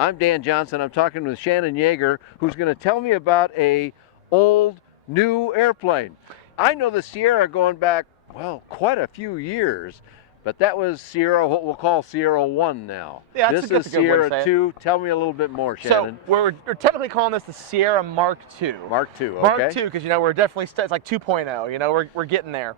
I'm Dan Johnson. I'm talking with Shannon Yeager, who's going to tell me about a old, new airplane. I know the Sierra going back, well, quite a few years, but that was Sierra, what we'll call Sierra 1 now. Yeah, this is Sierra 2. Tell me a little bit more, Shannon. So we're technically calling this the Sierra Mark II. Mark II, okay. Mark II, because we're definitely, it's like 2.0, we're getting there.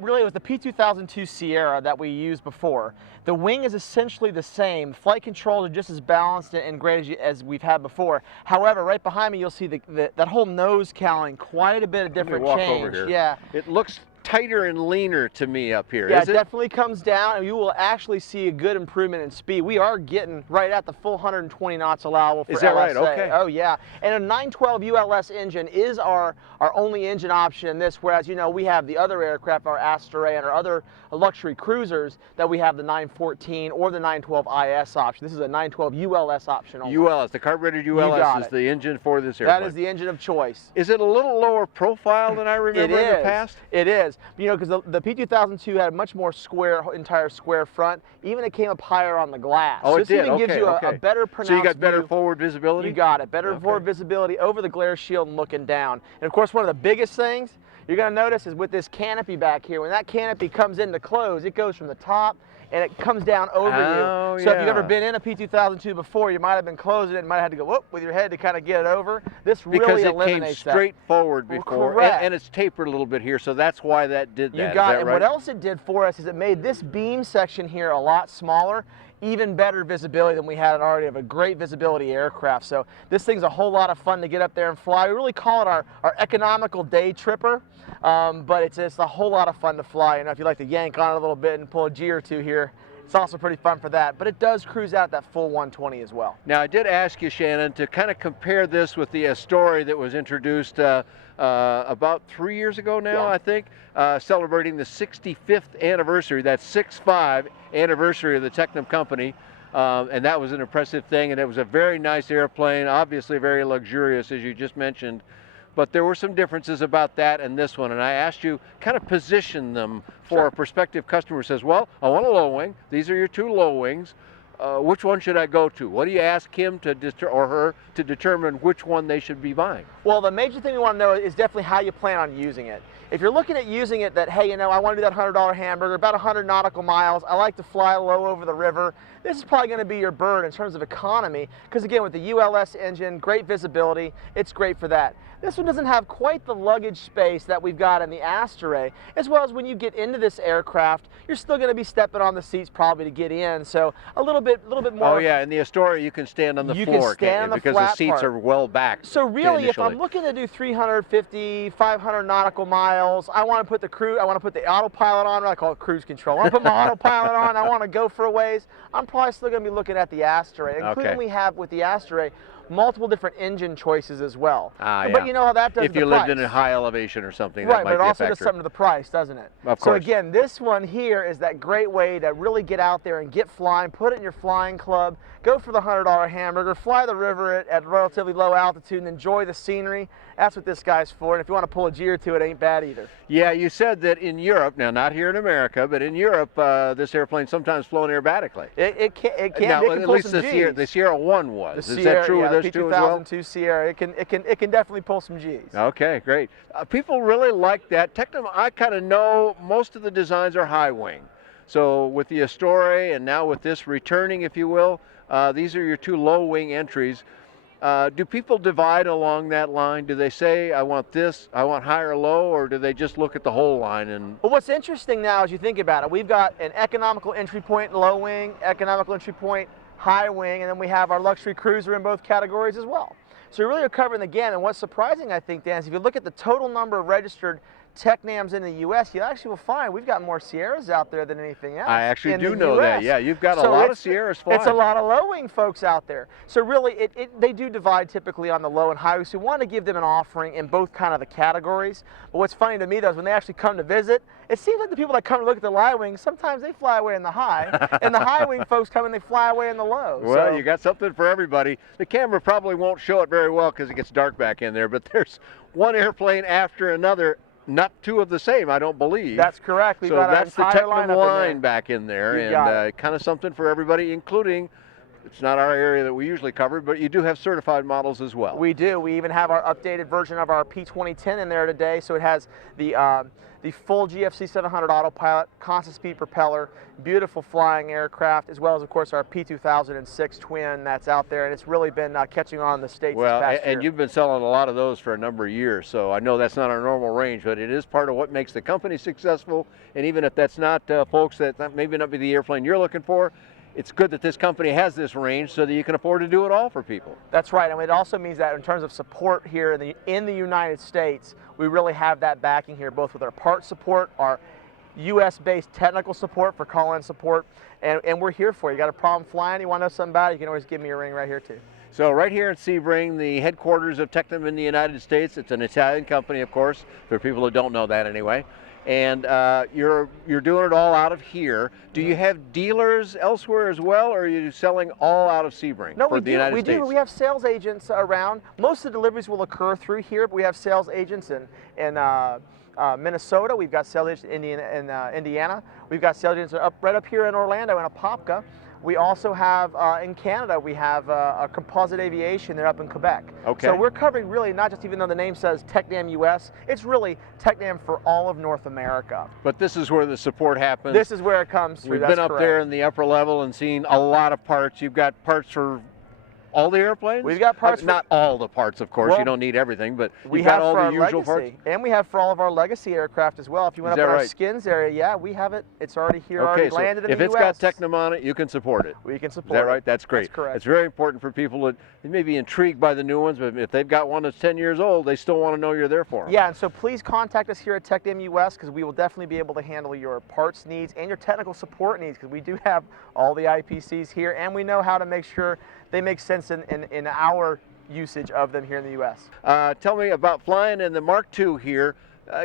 Really, it was the P2002 Sierra that we used before. The wing is essentially the same. Flight controls are just as balanced and great as we've had before. However, right behind me, you'll see that whole nose cowling, quite a bit of different walk change. Over here. Yeah. It looks tighter and leaner to me up here. Yeah, is it? Definitely comes down, and you will actually see a good improvement in speed. We are getting right at the full 120 knots allowable for LSA. Is that right? Okay. Oh yeah, and a 912 ULS engine is our only engine option in this, whereas we have the other aircraft, our Asteray and our other luxury cruisers, that we have the 914 or the 912 IS option. This is a 912 ULS option only. ULS, the carbureted ULS is the engine for this airplane. That is the engine of choice. Is it a little lower profile than I remember in the past? It is. Because the P2002 had a much more entire square front. Even it came up higher on the glass. Oh, so it did. This even gives you a better pronounced So you got better view. forward visibility? You got it. Better forward visibility over the glare shield and looking down. And of course, one of the biggest things you're going to notice is with this canopy back here, when that canopy comes into close, it goes from the top and it comes down over you. So if you've ever been in a P2002 before, you might have been closing it and might have had to go whoop with your head to kind of get it over. This really eliminates that. Because it came straight forward before, correct. And it's tapered a little bit here, so that's why that did that. You got it. And right? what else it did for us is it made this beam section here a lot smaller, even better visibility than we had already of a great visibility aircraft. So this thing's a whole lot of fun to get up there and fly. We really call it our economical day tripper, but it's a whole lot of fun to fly. If you like to yank on it a little bit and pull a G or two here, it's also pretty fun for that, but it does cruise out that full 120 as well. Now, I did ask you, Shannon, to kind of compare this with the Astoray that was introduced about 3 years ago now, I think, celebrating the 65th anniversary, that 6-5 anniversary of the TECNAM company, and that was an impressive thing, and it was a very nice airplane, obviously very luxurious, as you just mentioned. But there were some differences about that and this one, and I asked you kind of position them for a prospective customer who says, well, I want a low wing. These are your two low wings. Which one should I go to? What do you ask him or her to determine which one they should be buying? Well, the major thing we want to know is definitely how you plan on using it. If you're looking at using it that, hey, I want to do that $100 hamburger, about 100 nautical miles, I like to fly low over the river, this is probably going to be your bird in terms of economy, because again, with the ULS engine, great visibility, it's great for that. This one doesn't have quite the luggage space that we've got in the Asteray, as well as when you get into this aircraft, you're still going to be stepping on the seats probably to get in, so a little bit more. Oh yeah, in the Astoray you can stand on the floor, can't you? Because the seats are well back. So really, if I'm looking to do 350, 500 nautical miles, I want to put the autopilot on, I call it cruise control. I want to put my autopilot on, I want to go for a ways, I'm probably still going to be looking at the Asteray, including we have with the Asteray multiple different engine choices as well. But you know how that does if you lived in a high elevation or something, right, that might but it be also a does something to the price, doesn't it? Of course. So again, this one here is that great way to really get out there and get flying, put it in your flying club, go for the $100 hamburger, fly the river at relatively low altitude and enjoy the scenery. That's what this guy's for, and if you want to pull a G or two, it ain't bad either. Yeah, you said that in Europe, now not here in America, but in Europe, this airplane's sometimes flown aerobatically. It can now, it can at pull least some Gs. the Sierra 1 was. Is that true with this too as well? The P2002 Sierra, it can definitely pull some Gs. Okay, great. People really like that. TECNAM, I kind of know most of the designs are high wing. So with the Astoray and now with this returning, if you will, these are your two low wing entries. Do people divide along that line? Do they say, I want this, I want high or low, or do they just look at the whole line? Well, what's interesting now as you think about it, we've got an economical entry point low wing, economical entry point high wing, and then we have our luxury cruiser in both categories as well. So we really are covering the gamut. And what's surprising, I think, Dan, is if you look at the total number of registered TECNAMs in the U.S., you actually will find we've got more Sierras out there than anything else. I actually do know that. Yeah, you've got a lot of Sierras flying. It's a lot of low-wing folks out there. So really, they do divide typically on the low and high. So we want to give them an offering in both kind of the categories. But what's funny to me, though, is when they actually come to visit, it seems like the people that come to look at the low wings, sometimes they fly away in the high, and the high wing folks come and they fly away in the low. Well, you got something for everybody. The camera probably won't show it very well because it gets dark back in there, but there's one airplane after another. Not two of the same, I don't believe. That's correct. We've got that's the TECNAM line back in there, and kind of something for everybody, including it's not our area that we usually cover, but you do have certified models as well. We do. We even have our updated version of our P2010 in there today. So it has the full GFC 700 autopilot, constant speed propeller, beautiful flying aircraft, as well as, of course, our P2006 twin that's out there, and it's really been catching on in the States well, this past year. And you've been selling a lot of those for a number of years, so I know that's not our normal range, but it is part of what makes the company successful. And even if that's not folks that maybe not be the airplane you're looking for, it's good that this company has this range so that you can afford to do it all for people. That's right, and it also means that in terms of support here in the United States, we really have that backing here, both with our parts support, our U.S.-based technical support for call-in support, and we're here for you. You got a problem flying, you want to know something about it, you can always give me a ring right here too. So right here in Sebring, the headquarters of TECNAM in the United States. It's an Italian company, of course, for people who don't know that anyway. And you're doing it all out of here. Do you have dealers elsewhere as well, or are you selling all out of Sebring for the United States? We do. We have sales agents around. Most of the deliveries will occur through here, but we have sales agents in Minnesota. We've got sales agents in Indiana. We've got sales agents right up here in Orlando in Apopka. We also have, in Canada, we have a Composite Aviation. They're up in Quebec. Okay. So we're covering really not just, even though the name says TECNAM US, it's really TECNAM for all of North America. But this is where the support happens. This is where it comes through. We've been up there in the upper level and seen a lot of parts. You've got parts for all the airplanes? We've got parts for... Not all the parts, of course. Well, you don't need everything, but we you've got have all for the our usual legacy, parts? and we have for all of our legacy aircraft as well. If you went up in our skins area, yeah, we have it. It's already here, already landed in the US. If it's got TECNAM on it, you can support it. We can support it. Is that right? That's great. That's correct. It's very important for people that may be intrigued by the new ones, but if they've got one that's 10 years old, they still want to know you're there for them. Yeah, and so please contact us here at TECNAM US, because we will definitely be able to handle your parts needs and your technical support needs, because we do have all the IPCs here, and we know how to make sure they make sense in our usage of them here in the U.S. Tell me about flying in the Mark II here.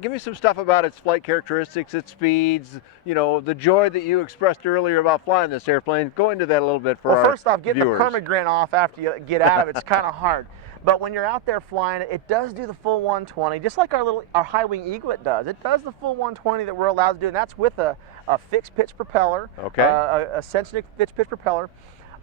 Give me some stuff about its flight characteristics, its speeds, you know, the joy that you expressed earlier about flying this airplane. Go into that a little bit for our viewers. Well, first off, getting the permagrin off after you get out of it's kind of hard. But when you're out there flying, it does do the full 120, just like our high wing eaglet does. It does the full 120 that we're allowed to do, and that's with a fixed pitch propeller, okay, a sensitive fixed pitch propeller.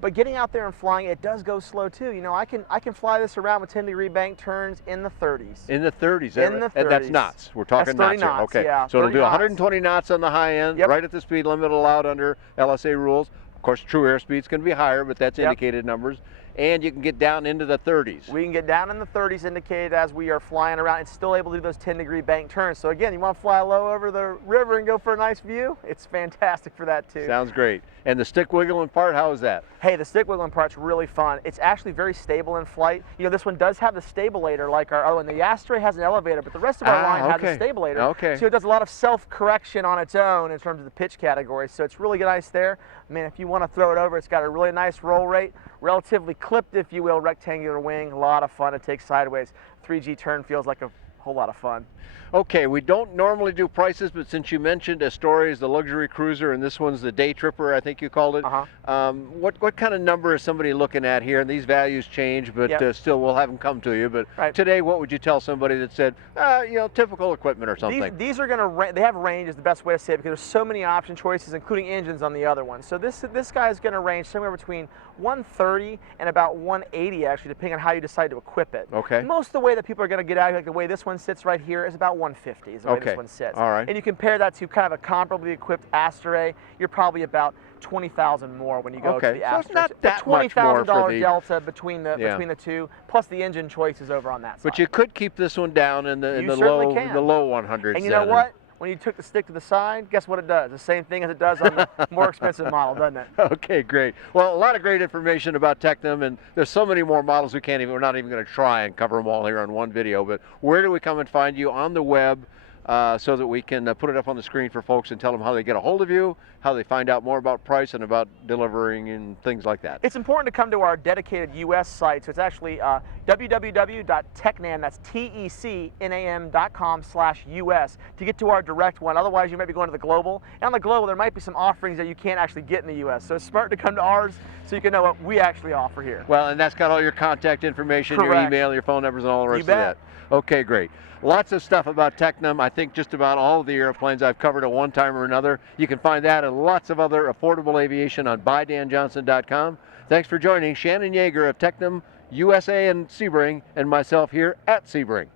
But getting out there and flying, it does go slow too. You know, I can fly this around with 10-degree bank turns in the 30s. In the 30s. In the 30s. And that's knots. We're talking knots here. Knots, okay. Yeah, so it'll do 120 knots on the high end, right at the speed limit allowed under LSA rules. Of course, true airspeeds can be higher, but that's indicated numbers. And you can get down into the 30s. We can get down in the 30s indicated as we are flying around. It's still able to do those 10-degree bank turns. So again, you want to fly low over the river and go for a nice view? It's fantastic for that too. Sounds great. And the stick wiggling part, how is that? Hey, the stick wiggling part's really fun. It's actually very stable in flight. You know, this one does have the stabilator like our other one. The Astray has an elevator, but the rest of our line has a stabilator. Okay. So it does a lot of self-correction on its own in terms of the pitch category. So it's really nice there. I mean, if you want to throw it over, it's got a really nice roll rate, relatively clipped, if you will, rectangular wing. A lot of fun to take sideways. 3G turn feels like a whole lot of fun. Okay, we don't normally do prices, but since you mentioned Astoria is the luxury cruiser and this one's the day tripper, I think you called it. What kind of number is somebody looking at here? And these values change, but still we'll have them come to you. But today, what would you tell somebody that said, you know, typical equipment or something? These are going to, they have range is the best way to say it, because there's so many option choices, including engines on the other one. So this guy is going to range somewhere between 130 and about 180, actually, depending on how you decide to equip it. Okay. Most of the way that people are going to get out, like the way this one sits right here, is about 150 is the way this one sits. All right. And you compare that to kind of a comparably equipped Astray, you're probably about 20,000 more when you go to the Astray. So it's not that much more for the delta between the two, plus the engine choices over on that side. But you could keep this one down in the low 100s. And you know what? When you took the stick to the side, guess what it does? The same thing as it does on the more expensive model, doesn't it? Okay, great. Well, a lot of great information about TECNAM, and there's so many more models we're not even going to try and cover them all here on one video. But where do we come and find you on the web so that we can put it up on the screen for folks and tell them how they get a hold of you, how they find out more about price and about delivering and things like that? It's important to come to our dedicated U.S. site. So it's actually www.tecnam, that's TECNAM.com/US, to get to our direct one. Otherwise, you might be going to the global. And on the global, there might be some offerings that you can't actually get in the U.S. So it's smart to come to ours so you can know what we actually offer here. Well, and that's got all your contact information, your email, your phone numbers, and all the rest of that. Okay, great. Lots of stuff about TECNAM. I think just about all of the airplanes I've covered at one time or another. You can find that and lots of other affordable aviation on buydanjohnson.com. Thanks for joining Shannon Yeager of TECNAM USA and Sebring, and myself here at Sebring.